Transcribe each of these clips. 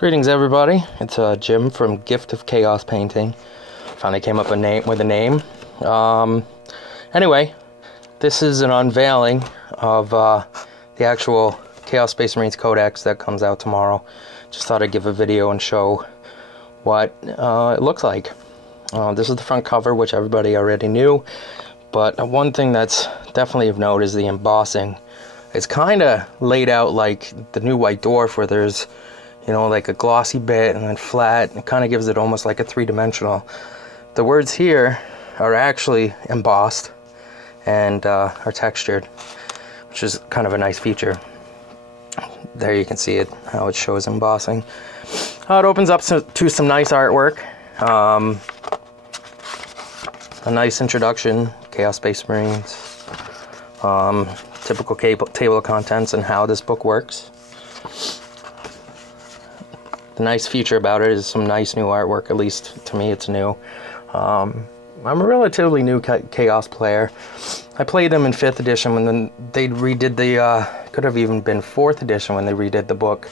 Greetings everybody, it's Jim from Gift of Chaos Painting. Finally came up with a name. Anyway, this is an unveiling of the actual Chaos Space Marines Codex that comes out tomorrow. Just thought I'd give a video and show what it looks like. This is the front cover, which everybody already knew, but one thing that's definitely of note is the embossing. It's kind of laid out like the new White Dwarf, where there's, you know, like a glossy bit and then flat. It kind of gives it almost like a three-dimensional. The words here are actually embossed and are textured, which is kind of a nice feature. There you can see it, how it shows embossing. It opens up to some nice artwork. A nice introduction, Chaos Space Marines. Typical table of contents and how this book works. The nice feature about it is some nice new artwork, at least to me it's new. I'm a relatively new Chaos player. I played them in 5th edition when they redid the, could have even been 4th edition when they redid the book,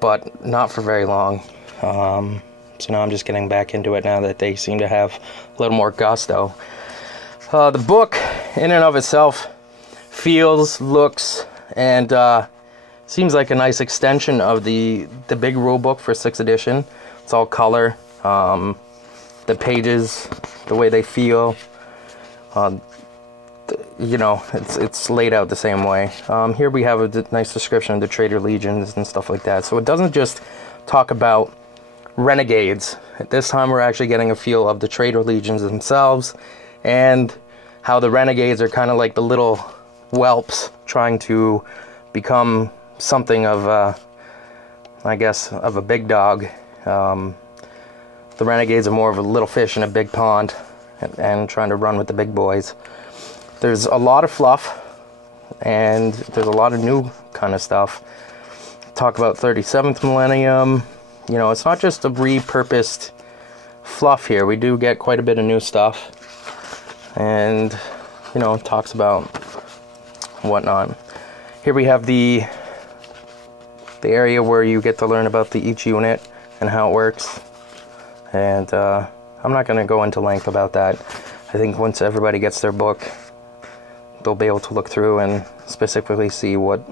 but not for very long. So now I'm just getting back into it now that they seem to have a little more gusto. The book, in and of itself, feels, looks, and seems like a nice extension of the big rule book for 6th edition. It's all color. The pages, the way they feel, you know, it's laid out the same way. Here we have a nice description of the Traitor Legions and stuff like that. So it doesn't just talk about renegades. At this time we're actually getting a feel of the Traitor Legions themselves, and how the renegades are kind of like the little whelps trying to become something of, I guess, of a big dog. The renegades are more of a little fish in a big pond and trying to run with the big boys. There's a lot of fluff, and there's a lot of new kind of stuff. Talk about 37th millennium. You know, it's not just a repurposed fluff here. We do get quite a bit of new stuff, and, you know, talks about whatnot. Here we have the area where you get to learn about each unit and how it works. And I'm not going to go into length about that. I think once everybody gets their book, they'll be able to look through and specifically see what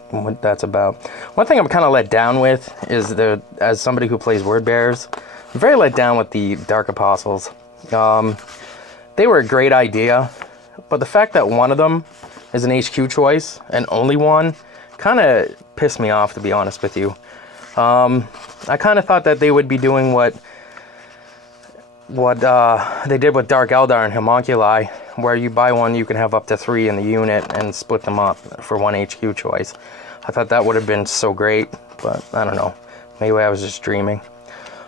that's about. One thing I'm kind of let down with is, as somebody who plays word bearers, I'm very let down with the Dark Apostles. They were a great idea, but the fact that one of them is an HQ choice, and only one, kind of pissed me off, to be honest with you. I kind of thought that they would be doing what they did with Dark Eldar and Homunculi, where you buy one, you can have up to 3 in the unit and split them up for one HQ choice. I thought that would have been so great, but I don't know. Maybe I was just dreaming.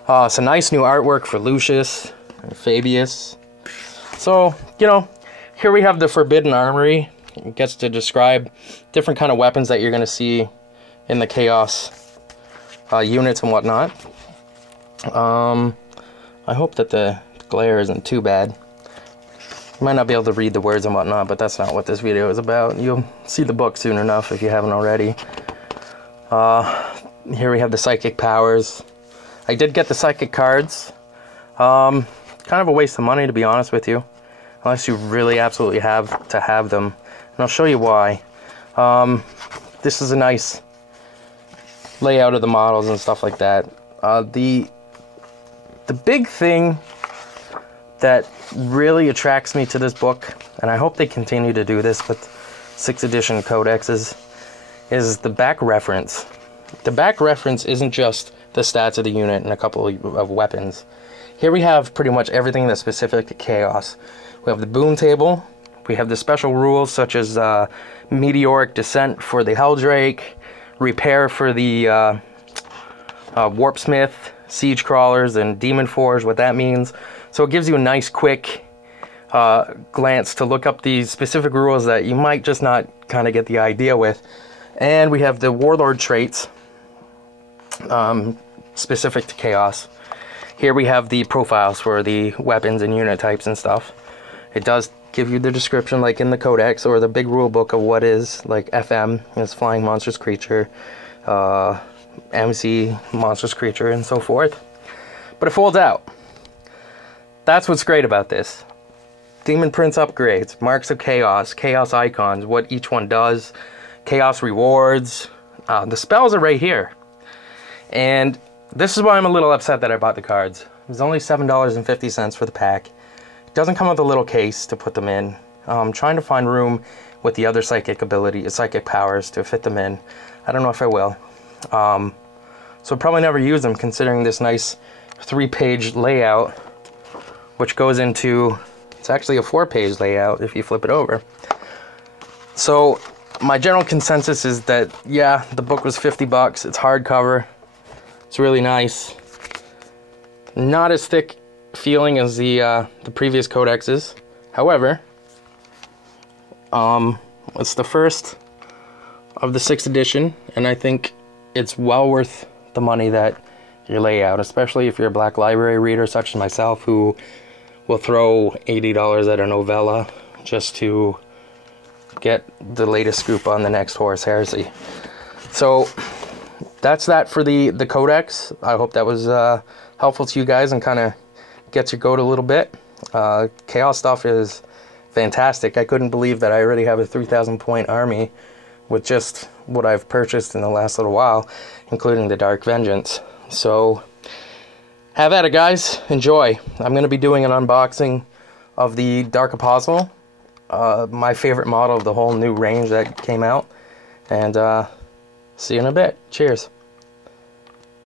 Some nice new artwork for Lucius and Fabius. So, you know, here we have the Forbidden Armory. It gets to describe different kind of weapons that you're going to see in the Chaos units and whatnot. I hope that the glare isn't too bad. You might not be able to read the words and whatnot, but that's not what this video is about. You'll see the book soon enough if you haven't already. Here we have the psychic powers. I did get the psychic cards. Kind of a waste of money, to be honest with you, unless you really absolutely have to have them. And I'll show you why. This is a nice layout of the models and stuff like that. The big thing that really attracts me to this book, and I hope they continue to do this with 6th edition codexes, is the back reference. The back reference isn't just the stats of the unit and a couple of weapons. Here we have pretty much everything that's specific to Chaos. We have the boon table. We have the special rules such as meteoric descent for the Helldrake, repair for the Warpsmith, siege crawlers, and demon forge, what that means. So it gives you a nice quick glance to look up these specific rules that you might just not kind of get the idea with. And we have the warlord traits specific to Chaos. Here we have the profiles for the weapons and unit types and stuff. It does give you the description like in the Codex or the big rule book of what is, like FM is flying monstrous creature, MC, monstrous creature, and so forth. But it folds out. That's what's great about this. Demon Prince upgrades, Marks of Chaos, Chaos icons, what each one does, Chaos rewards. The spells are right here. And this is why I'm a little upset that I bought the cards. It was only $7.50 for the pack. It doesn't come with a little case to put them in. I'm trying to find room with the other psychic powers to fit them in. I don't know if I will. So probably never use them, considering this nice 3-page layout, which goes into, it's actually a 4-page layout if you flip it over. So my general consensus is that, yeah, the book was $50. It's hardcover. It's really nice. Not as thick feeling as the previous codexes. However, it's the first of the 6th edition, and I think it's well worth the money that you lay out, especially if you're a Black Library reader such as myself, who will throw $80 at a novella just to get the latest scoop on the next Horus Heresy. So that's that for the Codex. I hope that was helpful to you guys and kind of gets your goat a little bit. Chaos stuff is fantastic. I couldn't believe that I already have a 3,000 point army with just what I've purchased in the last little while, including the Dark Vengeance. So have at it, guys. Enjoy. I'm going to be doing an unboxing of the Dark Apostle, my favorite model of the whole new range that came out. And see you in a bit. Cheers.